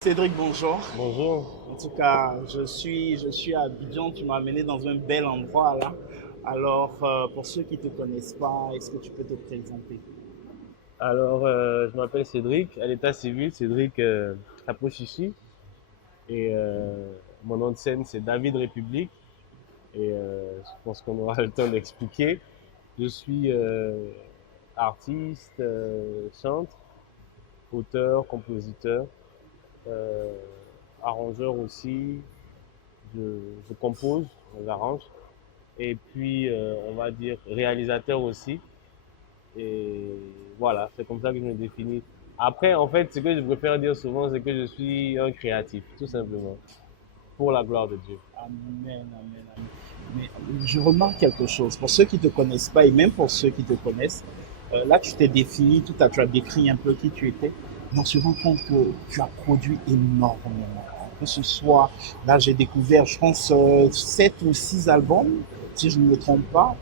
Cédric, bonjour. Bonjour. En tout cas, je suis à Abidjan. Tu m'as amené dans un bel endroit là. Alors, pour ceux qui ne te connaissent pas, est-ce que tu peux te présenter? Je m'appelle Cédric, à l'état civil, Cédric Tapochichi. Et mon nom de scène, c'est David République. Et je pense qu'on aura le temps d'expliquer. Je suis artiste, chantre, auteur, compositeur, euh, arrangeur aussi. Je compose, j'arrange. Et puis, on va dire réalisateur aussi. Et voilà, c'est comme ça que je me définis. Après, en fait, ce que je préfère dire souvent, c'est que je suis un créatif, tout simplement, pour la gloire de Dieu. Amen, amen, amen. Mais je remarque quelque chose. Pour ceux qui ne te connaissent pas et même pour ceux qui te connaissent, là, tu t'es défini, tu as décrit un peu qui tu étais. Mais on se rend compte que tu as produit énormément. Que ce soit, là, j'ai découvert, je pense, 7 ou 6 albums, si je ne me trompe pas.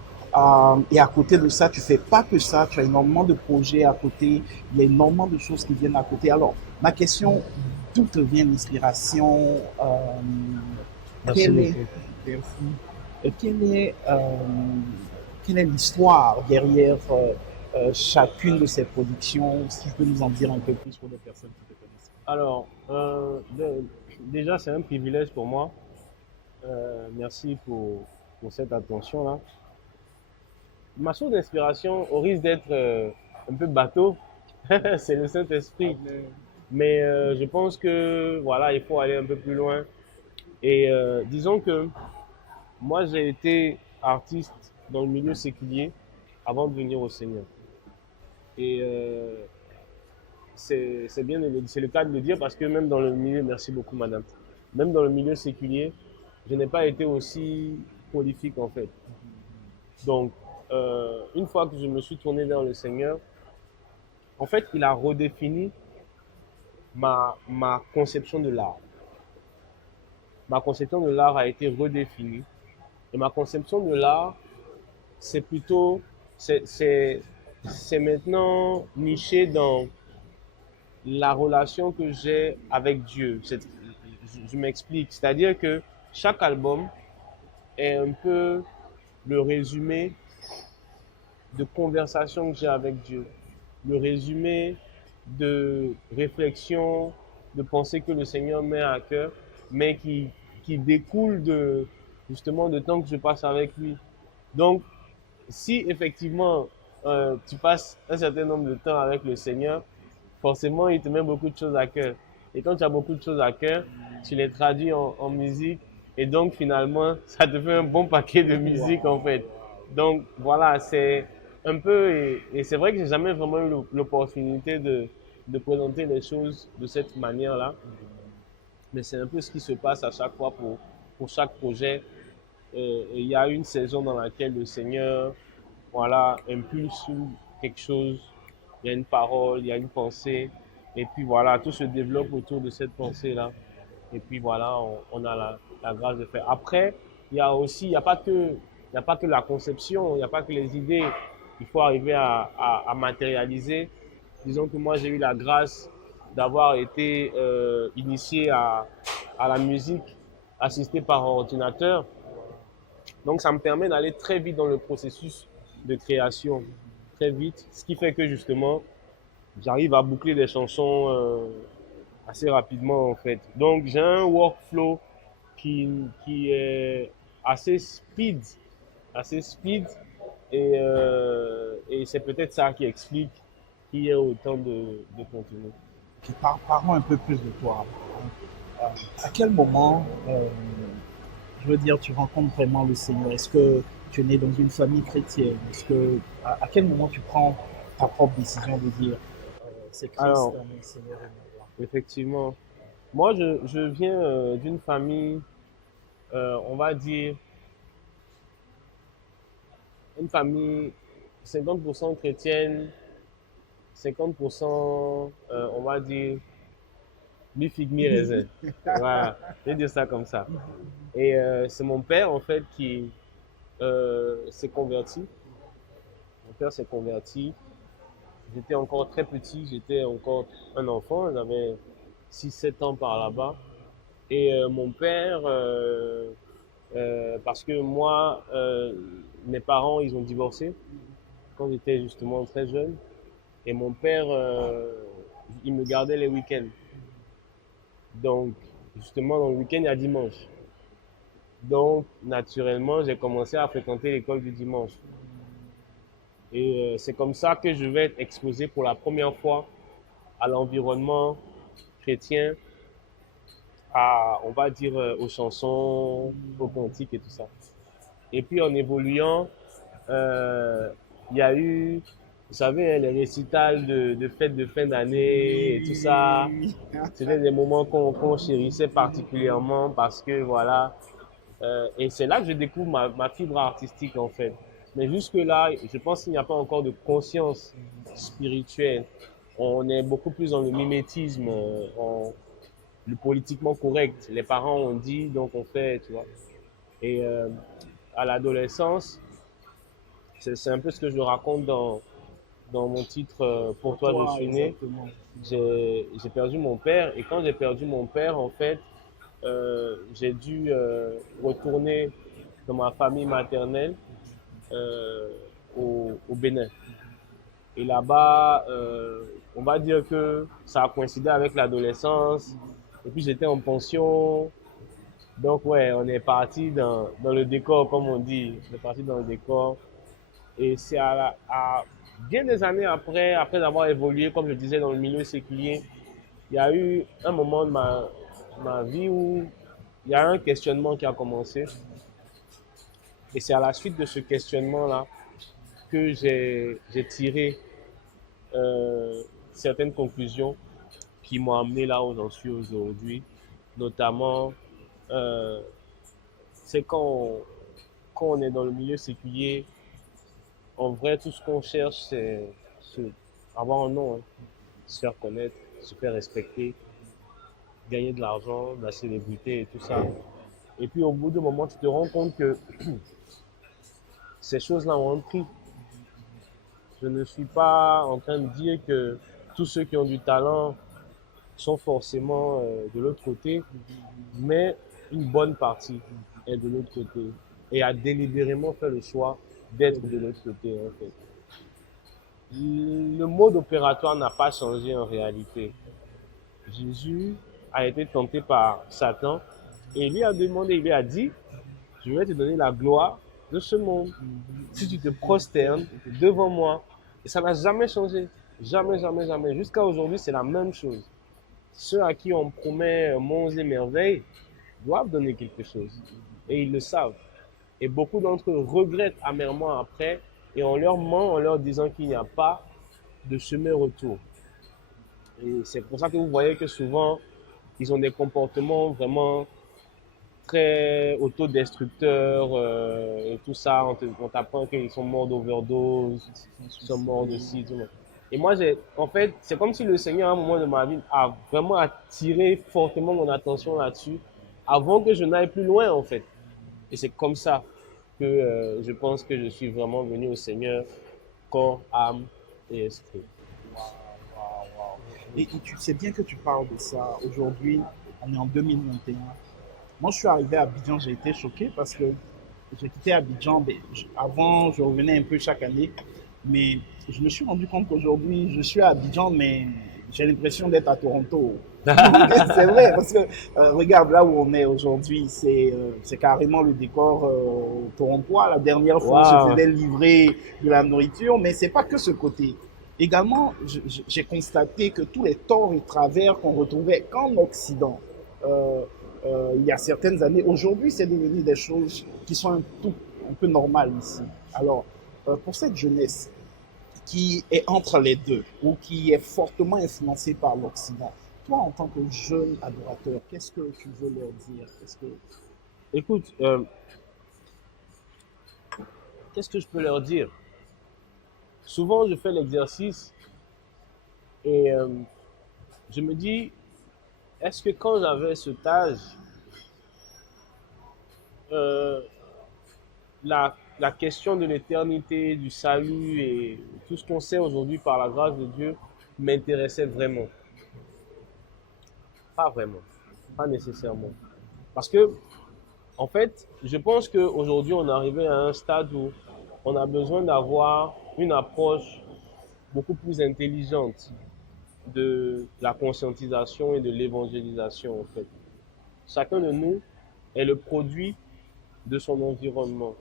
Et à côté de ça, tu fais pas que ça, tu as énormément de projets à côté, il y a énormément de choses qui viennent à côté. Alors, ma question, d'où te vient l'inspiration Merci quelle est, beaucoup. merci, quelle est, quelle est l'histoire derrière chacune de ces productions? Si tu peux nous en dire un peu plus pour les personnes qui te connaissent. Alors, déjà, c'est un privilège pour moi. Merci pour cette attention-là. Ma source d'inspiration, au risque d'être un peu bateau, c'est le Saint-Esprit. Amen. Mais je pense que, voilà, il faut aller un peu plus loin. Et disons que moi, j'ai été artiste dans le milieu séculier avant de venir au Seigneur. Et c'est bien, c'est le cas de le dire parce que même dans le milieu, merci beaucoup madame, même dans le milieu séculier, je n'ai pas été aussi prolifique en fait. Donc, une fois que je me suis tourné vers le Seigneur, en fait, il a redéfini ma conception de l'art. Ma conception de l'art a été redéfinie. Et ma conception de l'art, c'est plutôt, c'est, c'est, c'est maintenant niché dans la relation que j'ai avec Dieu. Je m'explique. C'est-à-dire que chaque album est un peu le résumé de conversation que j'ai avec Dieu. Le résumé de réflexion, de pensée que le Seigneur met à cœur, mais qui découle de, justement, de temps que je passe avec lui. Donc, si effectivement tu passes un certain nombre de temps avec le Seigneur, forcément il te met beaucoup de choses à cœur. Et quand tu as beaucoup de choses à cœur, tu les traduis en musique. Et donc finalement, ça te fait un bon paquet de musique en Wow, fait. wow. Donc voilà, c'est un peu, et c'est vrai que j'ai jamais vraiment eu l'opportunité de présenter les choses de cette manière-là. Mais c'est un peu ce qui se passe à chaque fois pour chaque projet. Il y a une saison dans laquelle le Seigneur, voilà, impulse quelque chose, il y a une parole, il y a une pensée, et puis voilà, tout se développe autour de cette pensée-là. Et puis voilà, on a la grâce de faire. Après, il y a aussi, il n'y a pas que la conception, il n'y a pas que les idées. Il faut arriver à matérialiser. Disons que moi, j'ai eu la grâce d'avoir été initié à la musique assistée par ordinateur. Donc, ça me permet d'aller très vite dans le processus de création, très vite, ce qui fait que justement, j'arrive à boucler des chansons assez rapidement en fait. Donc, j'ai un workflow qui est assez speed, et c'est peut-être ça qui explique qu'il y ait autant de contenu. Puis parlons un peu plus de toi. À quel moment, je veux dire, tu rencontres vraiment le Seigneur? Est-ce que tu es né dans une famille chrétienne? Est-ce que, à quel moment tu prends ta propre décision de dire, c'est Christ, Alors, mon Seigneur et mon roi? effectivement, moi je viens d'une famille, on va dire, une famille 50% chrétienne, 50%, on va dire, mi-figue, mi-raisin. Voilà, je vais dire ça comme ça. Et c'est mon père, en fait, qui s'est converti. Mon père s'est converti. J'étais encore très petit, j'étais encore un enfant, j'avais 6-7 ans par là-bas. Et mon père, parce que moi, mes parents, ils ont divorcé quand j'étais justement très jeune. Et mon père, il me gardait les week-ends. Donc, justement, dans le week-end, il y a dimanche. Donc, naturellement, j'ai commencé à fréquenter l'école du dimanche. Et c'est comme ça que je vais être exposé pour la première fois à l'environnement chrétien, on va dire, aux chansons, aux cantiques et tout ça. Et puis, en évoluant, euh, il y a eu, vous savez, hein, les récitals de fêtes de fin d'année et tout ça. Oui. C'était des moments qu'on chérissait particulièrement parce que, voilà, et c'est là que je découvre ma fibre artistique, en fait. Mais jusque-là, je pense qu'il n'y a pas encore de conscience spirituelle. On est beaucoup plus dans le mimétisme, le politiquement correct. Les parents ont dit, donc on fait, tu vois. Et à l'adolescence, c'est un peu ce que je raconte dans mon titre Pour Pour toi, je toi, suis né. exactement. J'ai perdu mon père. Et quand j'ai perdu mon père, en fait, j'ai dû retourner dans ma famille maternelle euh, au Bénin. Et là-bas, on va dire que ça a coïncidé avec l'adolescence. Et puis j'étais en pension. Donc ouais, on est parti dans le décor, comme on dit. On est parti dans le décor. Et c'est à bien des années après avoir évolué, comme je disais, dans le milieu séculier, il y a eu un moment de ma vie où il y a un questionnement qui a commencé. Et c'est à la suite de ce questionnement-là que j'ai tiré euh, certaines conclusions qui m'ont amené là où j'en suis aujourd'hui. Notamment, euh, c'est quand on est dans le milieu séculier, en vrai, tout ce qu'on cherche, c'est avoir un nom, hein, se faire connaître, se faire respecter, gagner de l'argent, de la célébrité et tout ça. Et puis au bout d'un moment, tu te rends compte que ces choses-là ont un prix. Je ne suis pas en train de dire que tous ceux qui ont du talent sont forcément de l'autre côté, mais une bonne partie est de l'autre côté et a délibérément fait le choix d'être de l'autre côté, en fait. Le mode opératoire n'a pas changé en réalité. Jésus a été tenté par Satan et il lui a demandé, il lui a dit, je vais te donner la gloire de ce monde si tu te prosternes devant moi. Et ça n'a jamais changé. Jamais, jamais, jamais. Jusqu'à aujourd'hui, c'est la même chose. Ceux à qui on promet monts et merveilles doivent donner quelque chose. Et ils le savent. Et beaucoup d'entre eux regrettent amèrement après et on leur ment en leur disant qu'il n'y a pas de chemin retour. Et c'est pour ça que vous voyez que souvent, ils ont des comportements vraiment très autodestructeurs et tout ça. On t'apprend qu'ils sont morts d'overdose, ils sont morts de ci, tout. Et moi, en fait, c'est comme si le Seigneur, à un moment de ma vie, a vraiment attiré fortement mon attention là-dessus avant que je n'aille plus loin, en fait. Et c'est comme ça que je pense que je suis vraiment venu au Seigneur, corps, âme et esprit. Waouh, waouh, waouh. Et tu sais bien que tu parles de ça. Aujourd'hui, on est en 2021. Moi, je suis arrivé à Abidjan, j'ai été choqué parce que j'ai quitté Abidjan. Avant, je revenais un peu chaque année, mais je me suis rendu compte qu'aujourd'hui, je suis à Abidjan, mais j'ai l'impression d'être à Toronto. C'est vrai, parce que regarde là où on est aujourd'hui, c'est carrément le décor torontois. La dernière fois, on se Waouh! faisait livrer de la nourriture, mais c'est pas que ce côté. Également, j'ai constaté que tous les torts et travers qu'on retrouvait qu'en Occident, euh, il y a certaines années, aujourd'hui, c'est devenu des choses qui sont un peu normales ici. Alors, pour cette jeunesse qui est entre les deux ou qui est fortement influencée par l'Occident, toi, en tant que jeune adorateur, qu'est-ce que tu veux leur dire? Écoute, qu'est-ce que je peux leur dire? Souvent, je fais l'exercice et je me dis, est-ce que quand j'avais cet âge, euh, la question de l'éternité, du salut et tout ce qu'on sait aujourd'hui par la grâce de Dieu m'intéressait vraiment? Pas vraiment, pas nécessairement. Parce que, en fait, je pense qu'aujourd'hui, on est arrivé à un stade où on a besoin d'avoir une approche beaucoup plus intelligente de la conscientisation et de l'évangélisation, en fait. Chacun de nous est le produit de son environnement.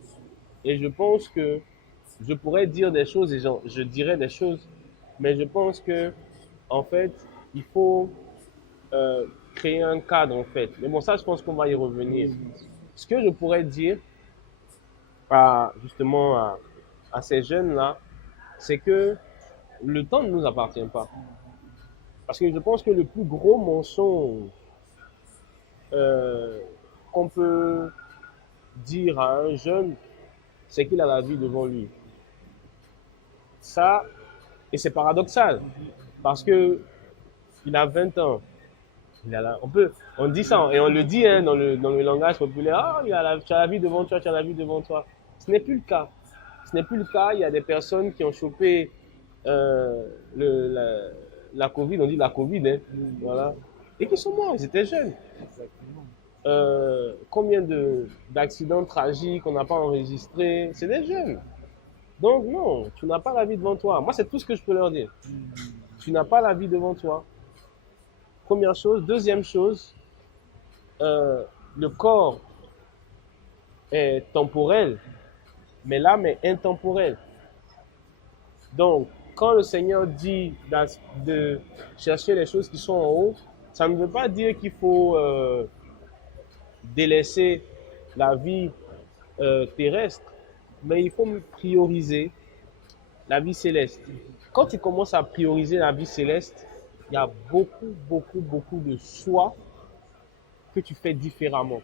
Et je pense que je pourrais dire des choses et je dirais des choses, mais je pense que, en fait, il faut créer un cadre, en fait. Mais bon, ça, je pense qu'on va y revenir. Ce que je pourrais dire justement à ces jeunes-là, c'est que le temps ne nous appartient pas. Parce que je pense que le plus gros mensonge euh, qu'on peut dire à un jeune, c'est qu'il a la vie devant lui. Ça, et c'est paradoxal, parce que il a 20 ans. On dit ça, et on le dit hein, dans le langage populaire, ah, tu as la vie devant toi, tu as la vie devant toi. Ce n'est plus le cas. Ce n'est plus le cas. Il y a des personnes qui ont chopé euh, le, la, la Covid, on dit la Covid, hein, voilà, et qui sont morts, ils étaient jeunes. Combien d'accidents tragiques on n'a pas enregistrés, c'est des jeunes. Donc non, tu n'as pas la vie devant toi. Moi, c'est tout ce que je peux leur dire. Tu n'as pas la vie devant toi. Première chose. Deuxième chose, le corps est temporel, mais l'âme est intemporelle. Donc, quand le Seigneur dit de chercher les choses qui sont en haut, ça ne veut pas dire qu'il faut délaisser la vie terrestre, mais il faut prioriser la vie céleste. Quand tu commences à prioriser la vie céleste, il y a beaucoup de choix que tu fais différemment.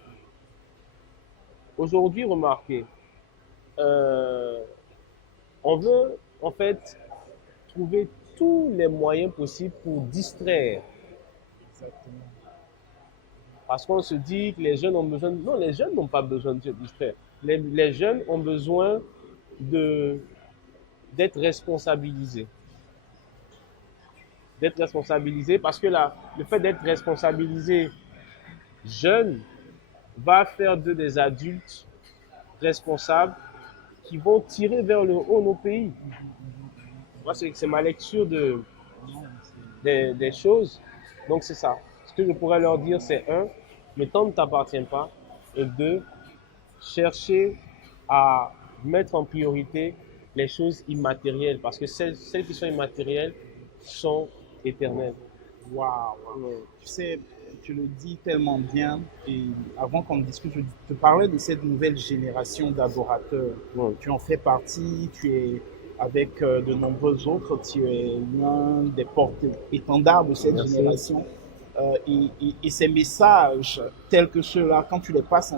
Aujourd'hui, remarquez, euh, on veut en fait trouver tous les moyens possibles pour distraire. Exactement. Parce qu'on se dit que les jeunes ont besoin... Non, les jeunes n'ont pas besoin de se distraire. Les jeunes ont besoin d'être responsabilisés. D'être responsabilisés parce que le fait d'être responsabilisé jeune va faire d'eux des adultes responsables qui vont tirer vers le haut nos pays. Moi, c'est ma lecture des choses. Donc, c'est ça. Ce que je pourrais leur dire, c'est un, le temps ne t'appartient pas. Et deux, chercher à mettre en priorité les choses immatérielles. Parce que celles qui sont immatérielles sont éternelles. Waouh! Tu sais, tu le dis tellement bien. Et avant qu'on discute, je te parlais de cette nouvelle génération d'adorateurs. Ouais. Tu en fais partie, tu es avec de nombreux autres, tu es l'un des porte-étendards de cette Merci. génération. Et ces messages tels que ceux-là, quand tu les passes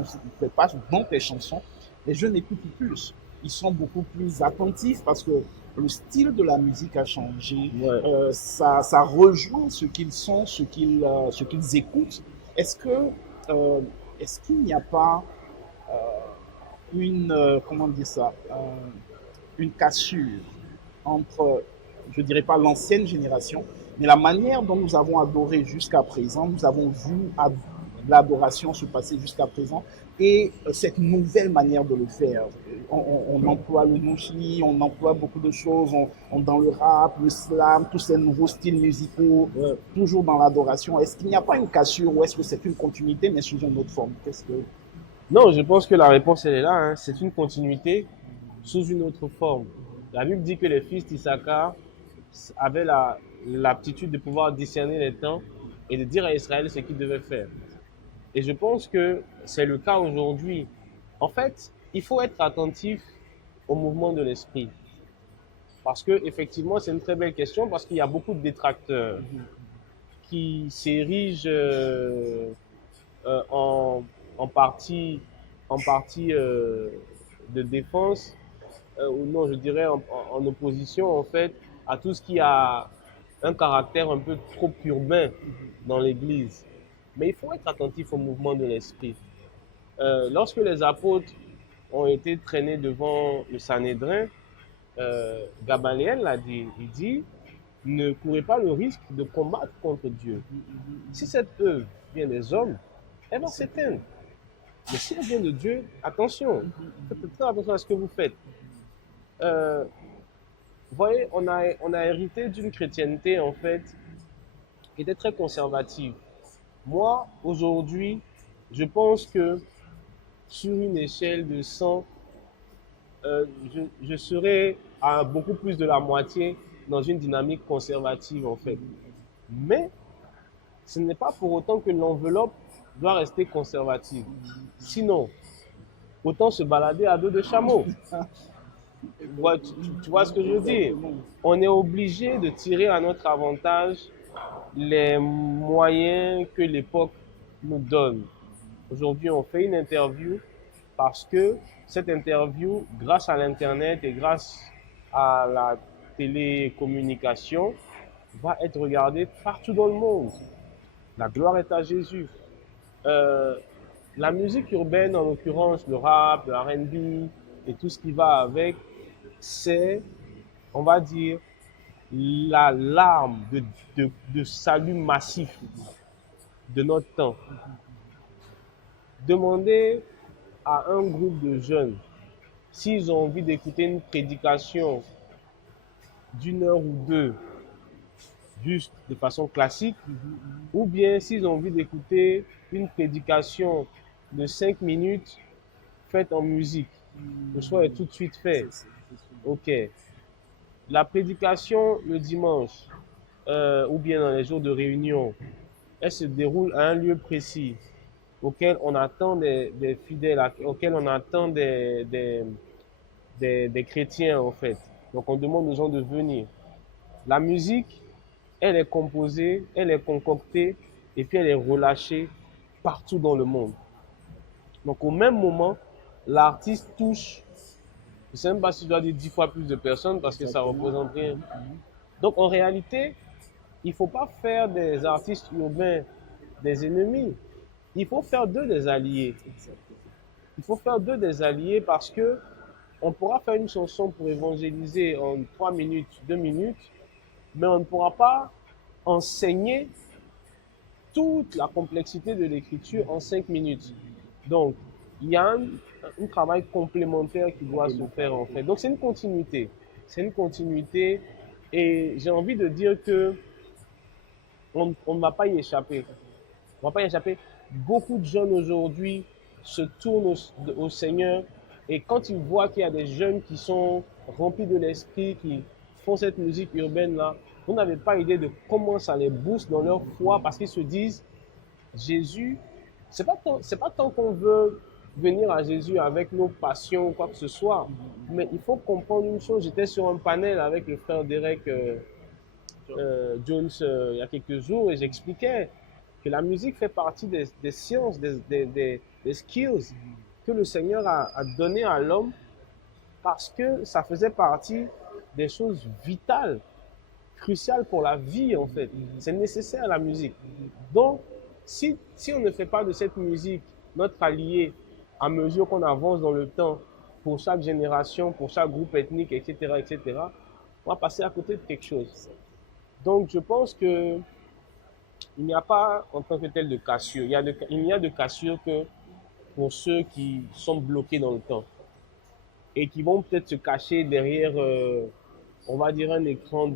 dans tes chansons, les jeunes écoutent plus. Ils sont beaucoup plus attentifs parce que le style de la musique a changé. Ouais. Ça rejoint ce qu'ils sont, ce qu'ils écoutent. Est-ce que est-ce qu'il n'y a pas comment dire ça, une cassure entre, je dirais pas l'ancienne génération, mais la manière dont nous avons adoré jusqu'à présent, nous avons vu l'adoration se passer jusqu'à présent, et cette nouvelle manière de le faire. On emploie le nouchi, on emploie beaucoup de choses, dans le rap, le slam, tous ces nouveaux styles musicaux, toujours dans l'adoration. Est-ce qu'il n'y a pas une cassure ou est-ce que c'est une continuité mais sous une autre forme? Non, je pense que la réponse, elle est là. Hein. C'est une continuité sous une autre forme. La Bible dit que les fils d'Issachar avaient l'aptitude de pouvoir discerner les temps et de dire à Israël ce qu'il devait faire. Et je pense que c'est le cas aujourd'hui. En fait, il faut être attentif au mouvement de l'esprit. Parce que, effectivement, c'est une très belle question parce qu'il y a beaucoup de détracteurs qui s'érigent en partie, de défense, ou non, je dirais en opposition, en fait, à tout ce qui a un caractère un peu trop urbain dans l'Église. Mais il faut être attentif au mouvement de l'esprit. Lorsque les apôtres ont été traînés devant le Sanhédrin, Gamaliel l'a dit, il dit, ne courez pas le risque de combattre contre Dieu. Si cette œuvre vient des hommes, elle va s'éteindre. Mais si elle vient de Dieu, attention, faites très attention à ce que vous faites. Vous voyez, on a hérité d'une chrétienté, en fait, qui était très conservative. Moi, aujourd'hui, je pense que sur une échelle de 100, je serais à beaucoup plus de la moitié dans une dynamique conservative, en fait. Mais ce n'est pas pour autant que l'enveloppe doit rester conservative. Sinon, autant se balader à dos de chameau. Ouais, tu vois ce que je veux dire? On est obligé de tirer à notre avantage les moyens que l'époque nous donne. Aujourd'hui, on fait une interview parce que cette interview, grâce à l'Internet et grâce à la télécommunication, va être regardée partout dans le monde. La gloire est à Jésus. Euh, la musique urbaine, en l'occurrence le rap, le R&B et tout ce qui va avec, c'est, on va dire, la larme de salut massif de notre temps. Demandez à un groupe de jeunes s'ils ont envie d'écouter une prédication d'une heure ou deux, juste de façon classique, ou bien s'ils ont envie d'écouter une prédication de 5 minutes faite en musique. Le choix est tout de suite fait. Ok. La prédication le dimanche, ou bien dans les jours de réunion, elle se déroule à un lieu précis auquel on attend des fidèles, auquel on attend des chrétiens en fait. Donc on demande aux gens de venir. La musique, elle est composée, elle est concoctée et puis elle est relâchée partout dans le monde. Donc au même moment, l'artiste touche, je ne sais même pas si je dois dire 10 fois plus de personnes parce que ça représente rien. Donc en réalité, il ne faut pas faire des artistes urbains des ennemis. Il faut faire d'eux des alliés. Il faut faire d'eux des alliés parce que on pourra faire une chanson pour évangéliser en 3 minutes, 2 minutes, mais on ne pourra pas enseigner toute la complexité de l'écriture en 5 minutes. Donc, il y a un travail complémentaire qui doit se faire en fait. Donc, c'est une continuité. C'est une continuité et j'ai envie de dire que on ne va pas y échapper. On ne va pas y échapper. Beaucoup de jeunes aujourd'hui se tournent au Seigneur et quand ils voient qu'il y a des jeunes qui sont remplis de l'esprit, qui font cette musique urbaine-là, vous n'avez pas idée de comment ça les booste dans leur foi parce qu'ils se disent, Jésus, c'est pas tant qu'on veut venir à Jésus avec nos passions ou quoi que ce soit, mais il faut comprendre une chose. J'étais sur un panel avec le frère Derek Jones il y a quelques jours et j'expliquais que la musique fait partie des sciences, des skills que le Seigneur a donné à l'homme parce que ça faisait partie des choses vitales, cruciales pour la vie en fait. C'est nécessaire la musique. Donc, si on ne fait pas de cette musique notre allié à mesure qu'on avance dans le temps pour chaque génération, pour chaque groupe ethnique, etc., on va passer à côté de quelque chose. Donc, je pense que il n'y a pas en tant que tel de cassure. Il n'y a de cassure que pour ceux qui sont bloqués dans le temps et qui vont peut-être se cacher derrière, on va dire, un écran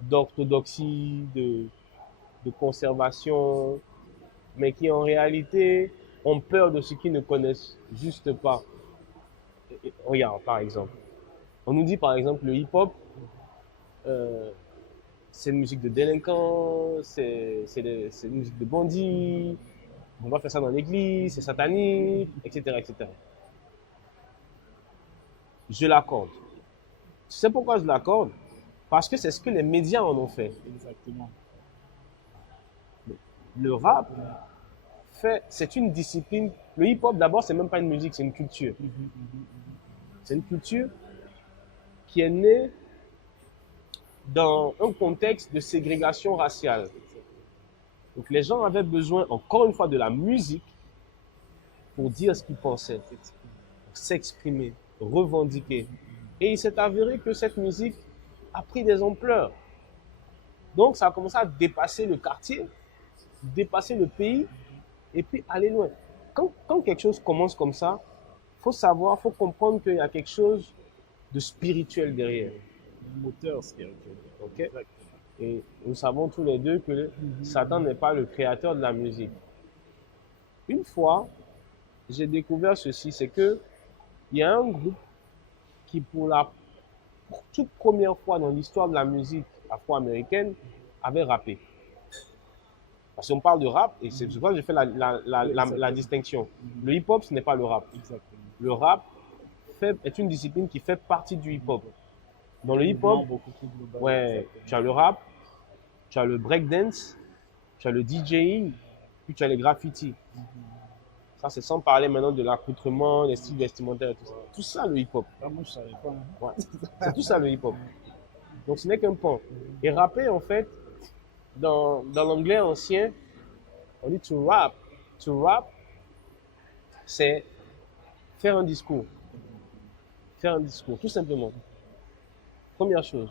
d'orthodoxie, de conservation, mais qui en réalité ont peur de ce qu'ils ne connaissent juste pas. Regarde, par exemple. On nous dit, par exemple, le hip-hop, c'est une musique de délinquants, c'est une musique de bandits, on va faire ça dans l'église, c'est satanique, etc., etc. Je l'accorde. Tu sais pourquoi je l'accorde? Parce que c'est ce que les médias en ont fait. Exactement. Le rap, c'est une discipline. Le hip-hop, d'abord, c'est même pas une musique, c'est une culture. C'est une culture qui est née dans un contexte de ségrégation raciale. Donc les gens avaient besoin, encore une fois, de la musique pour dire ce qu'ils pensaient, s'exprimer, revendiquer. Et il s'est avéré que cette musique a pris des ampleurs. Donc, ça a commencé à dépasser le quartier, dépasser le pays, et puis aller loin. Quand quelque chose commence comme ça, il faut savoir, il faut comprendre qu'il y a quelque chose de spirituel derrière. Le moteur spirituel. Ok? Exactement. Et nous savons tous les deux que Satan n'est pas le créateur de la musique. Une fois, j'ai découvert ceci, c'est que il y a un groupe qui, pour la toute première fois dans l'histoire de la musique afro-américaine, avait rappé. Parce qu'on parle de rap, et c'est pourquoi j'ai fait la distinction. Le hip-hop, ce n'est pas le rap. Exactement. Le rap est une discipline qui fait partie du hip-hop. Dans le hip-hop, Beaucoup plus global. ouais, Exactement. tu as le rap, tu as le breakdance, tu as le DJing, puis tu as les graffitis. Ça, c'est sans parler maintenant de l'accoutrement, des styles vestimentaires et tout ça. Tout ça, le hip-hop. Ah, moi, je savais pas. Hein. Ouais. C'est tout ça, le hip-hop. Donc, ce n'est qu'un pan. Et rapper, en fait, dans l'anglais ancien, on dit to rap. To rap, c'est faire un discours. Faire un discours, tout simplement. Première chose.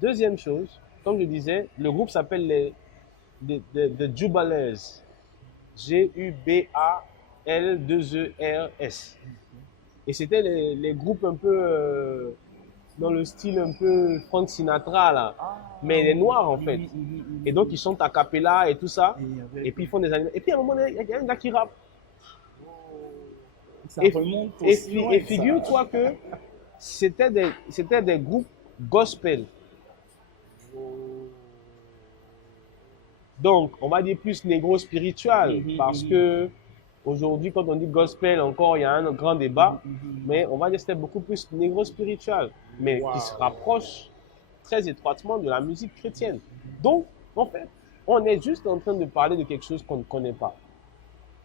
Deuxième chose, comme je disais, le groupe s'appelle les Jubalers. G-U-B-A-L-2-E-R-S. Et c'était les groupes un peu dans le style un peu Frank Sinatra, là. Mais les noirs, en fait. Et donc, ils chantent a cappella et tout ça. Et puis, ils font des animations. Et puis, à un moment donné, il y a un gars qui rappe. Ça Et, remonte et, aussi loin, et ça. figure-toi que c'était des groupes gospel. Donc, on va dire plus négro spirituel, parce que aujourd'hui, quand on dit gospel, encore, il y a un grand débat, mais on va dire que c'était beaucoup plus négro spirituel, mais qui se rapproche très étroitement de la musique chrétienne. Donc, en fait, on est juste en train de parler de quelque chose qu'on ne connaît pas.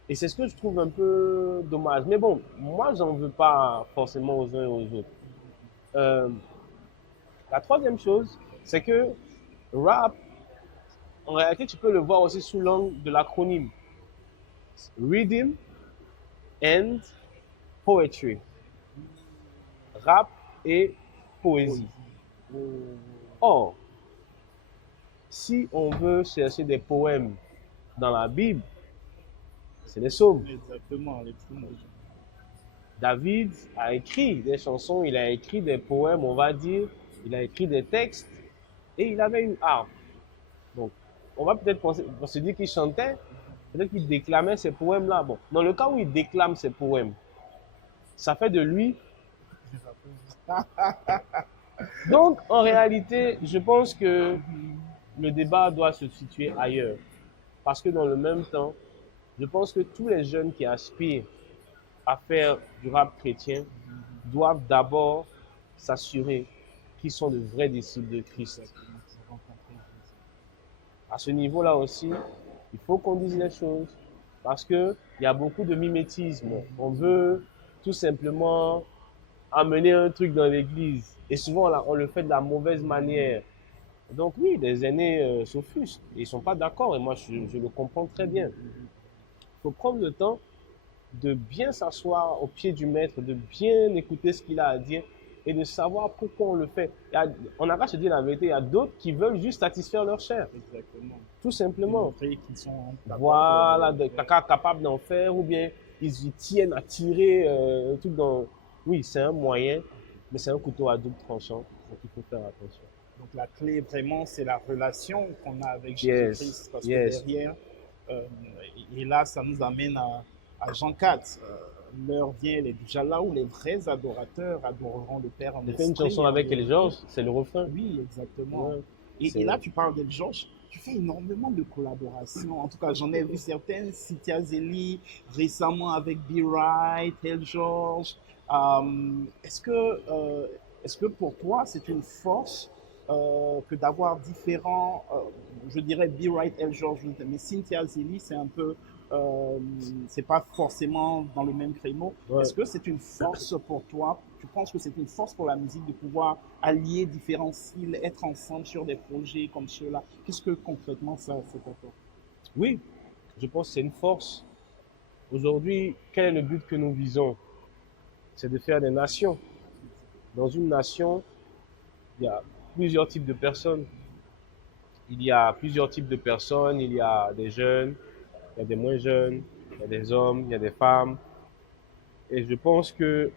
Et c'est ce que je trouve un peu dommage. Mais bon, moi, j'en veux pas forcément aux uns et aux autres. La troisième chose, c'est que rap, en réalité, tu peux le voir aussi sous l'angle de l'acronyme Rhythm and Poetry. Rap et poésie. Or, si on veut chercher des poèmes dans la Bible, c'est les psaumes. Exactement, les psaumes. David a écrit des chansons, il a écrit des poèmes, on va dire, il a écrit des textes et il avait une harpe. Donc, on va peut-être se dire qu'il chantait, peut-être qu'il déclamait ces poèmes-là. Bon, dans le cas où il déclame ces poèmes, ça fait de lui. Donc, en réalité, je pense que le débat doit se situer ailleurs. Parce que dans le même temps, je pense que tous les jeunes qui aspirent à faire du rap chrétien doivent d'abord s'assurer qu'ils sont de vrais disciples de Christ. À ce niveau-là aussi, il faut qu'on dise les choses parce qu'il y a beaucoup de mimétisme. On veut tout simplement amener un truc dans l'église et souvent on le fait de la mauvaise manière. Donc oui, les aînés s'offusquent et ils ne sont pas d'accord et moi je le comprends très bien. Il faut prendre le temps de bien s'asseoir au pied du maître, de bien écouter ce qu'il a à dire et de savoir pourquoi on le fait. On n'a pas se dire la vérité, il y a d'autres qui veulent juste satisfaire leur chair. Exactement. Tout simplement. Montrer qu'ils sont voilà, capables d'en faire ou bien ils tiennent à tirer un truc dans... Oui, c'est un moyen, mais c'est un couteau à double tranchant, donc il faut faire attention. Donc la clé vraiment, c'est la relation qu'on a avec Yes, Jésus-Christ, parce yes. que derrière, et là, ça nous amène à Jean 4. L'heure vient, elle est déjà là où les vrais adorateurs adoreront le Père en J'ai esprit. fait une chanson avec El Georges, c'est le refrain. Oui, exactement. Ouais, et là, tu parles d'El Georges, tu fais énormément de collaborations. En tout cas, j'en ai vu certaines, Cynthia Zeli, récemment avec B. Wright, El Georges. Est-ce que pour toi, c'est une force que d'avoir différents, je dirais B. Wright, El Georges, mais Cynthia Zeli, c'est un peu, c'est pas forcément dans le même créneau. Ouais. Est-ce que c'est une force pour toi? Tu penses que c'est une force pour la musique de pouvoir allier différents styles, être ensemble sur des projets comme ceux-là? Qu'est-ce que concrètement ça, c'est pour toi? Oui, je pense que c'est une force. Aujourd'hui, quel est le but que nous visons? C'est de faire des nations. Dans une nation, il y a plusieurs types de personnes. Il y a plusieurs types de personnes. Il y a des jeunes, il y a des moins jeunes, il y a des hommes, il y a des femmes. Et je pense que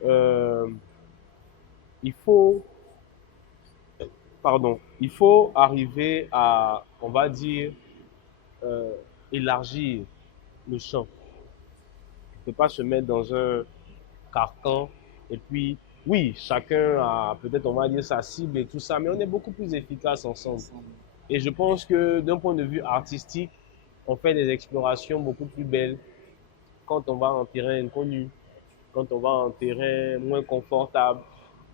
il faut, il faut arriver à, on va dire, euh, élargir le champ. On ne peut pas se mettre dans un carcan. Et puis, oui, chacun a peut-être, on va dire, sa cible et tout ça, mais on est beaucoup plus efficace ensemble. Et je pense que d'un point de vue artistique, on fait des explorations beaucoup plus belles quand on va en terrain inconnu, quand on va en terrain moins confortable,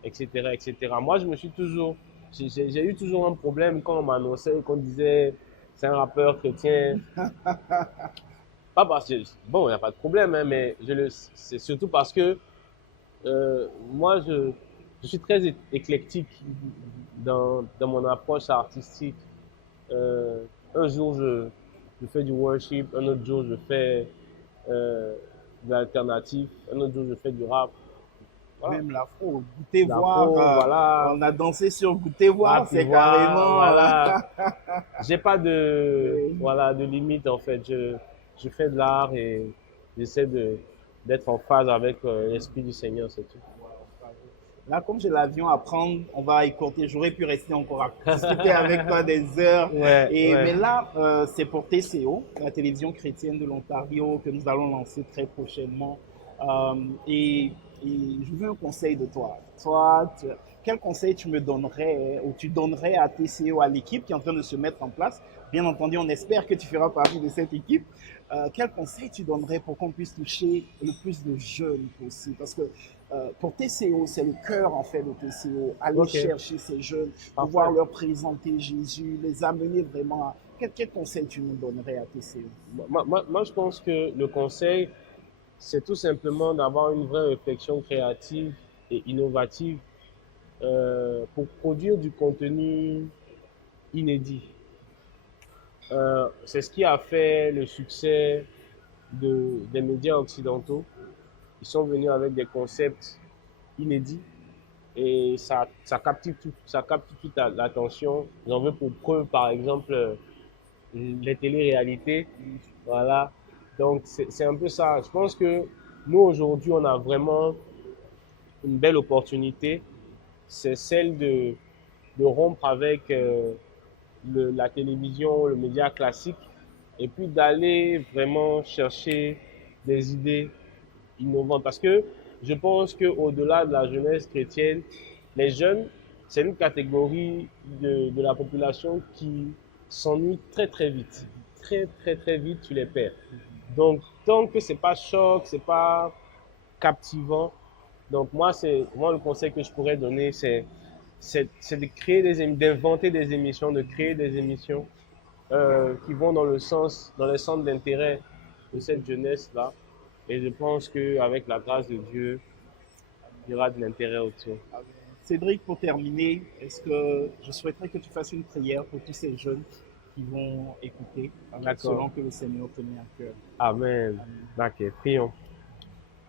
etc., etc. Moi, j'ai eu toujours un problème quand on m'annonçait, qu'on disait, c'est un rappeur chrétien. Pas parce que, bon, il n'y a pas de problème, hein, mais c'est surtout parce que moi, je suis très éclectique dans mon approche artistique. Un jour, je fais du worship, un autre jour, je fais de l'alternatif, un autre jour, je fais du rap. Voilà. Même l'afro, goûter voir, L'afro, voilà. on a dansé sur goûter voir, Puis c'est voilà, carrément. voilà. J'ai pas Oui. voilà, de limite en fait. Je fais de l'art et j'essaie d'être en phase avec l'esprit du Seigneur, c'est tout. Là, comme j'ai l'avion à prendre, on va écourter. J'aurais pu rester encore à discuter avec toi des heures. Ouais, ouais. Mais là, c'est pour TCO, la télévision chrétienne de l'Ontario, que nous allons lancer très prochainement. Euh, et, et je veux un conseil de toi. Quel conseil tu me donnerais ou tu donnerais à TCO, à l'équipe qui est en train de se mettre en place? Bien entendu, on espère que tu feras partie de cette équipe. Quel conseil tu donnerais pour qu'on puisse toucher le plus de jeunes possible? Parce que pour TCO, c'est le cœur en fait de TCO, aller chercher ces jeunes, pouvoir leur présenter Jésus, les amener vraiment à... Quel conseil tu nous donnerais à TCO? Moi, je pense que le conseil, c'est tout simplement d'avoir une vraie réflexion créative et innovative pour produire du contenu inédit. C'est ce qui a fait le succès des médias occidentaux. Ils sont venus avec des concepts inédits et ça capte toute l'attention. J'en veux pour preuve, par exemple, les téléréalités. Voilà. Donc, c'est un peu ça. Je pense que nous, aujourd'hui, on a vraiment une belle opportunité. C'est celle de rompre avec la télévision, le média classique, et puis d'aller vraiment chercher des idées innovantes. Parce que je pense qu'au-delà de la jeunesse chrétienne, les jeunes, c'est une catégorie de la population qui s'ennuie très très vite. Très très très vite, tu les perds. Donc, tant que c'est pas choc, c'est pas captivant, donc moi, le conseil que je pourrais donner, c'est de créer d'inventer des émissions, de créer des émissions qui vont dans le centre d'intérêt de cette jeunesse-là. Et je pense qu'avec la grâce de Dieu, il y aura de l'intérêt autour. Cédric, pour terminer, est-ce que je souhaiterais que tu fasses une prière pour tous ces jeunes qui vont écouter, selon que le Seigneur te met à cœur. Amen. D'accord, prions.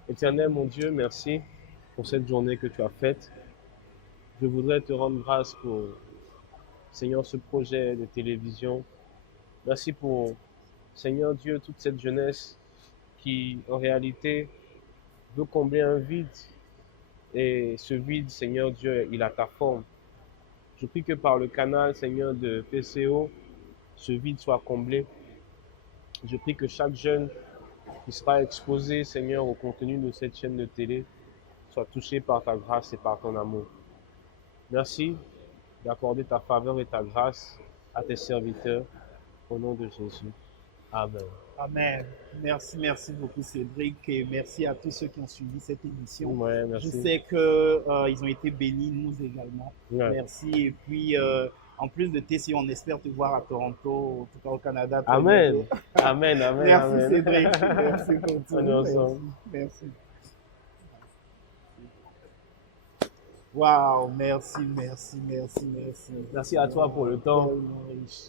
Éternel, mon Dieu, merci pour cette journée que tu as faite. Je voudrais te rendre grâce pour, Seigneur, ce projet de télévision. Merci pour, Seigneur Dieu, toute cette jeunesse qui, en réalité, veut combler un vide. Et ce vide, Seigneur Dieu, il a ta forme. Je prie que par le canal, Seigneur, de PCO, ce vide soit comblé. Je prie que chaque jeune qui sera exposé, Seigneur, au contenu de cette chaîne de télé, soit touché par ta grâce et par ton amour. Merci d'accorder ta faveur et ta grâce à tes serviteurs. Au nom de Jésus. Amen. Amen. Merci beaucoup Cédric et merci à tous ceux qui ont suivi cette émission. Ouais, merci. Je sais qu'ils ont été bénis, nous également. Ouais. Merci. Et puis, en plus de TCO, on espère te voir à Toronto, en tout cas au Canada. Amen. Amen. Amen. Merci amen. Cédric. Merci pour tout. On est ensemble. Merci. Waouh, merci. Merci à toi pour le temps.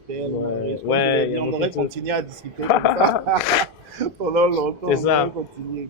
Tellement riche. Ouais, On aurait continué à discuter comme ça pendant longtemps. C'est ça. On aurait continué.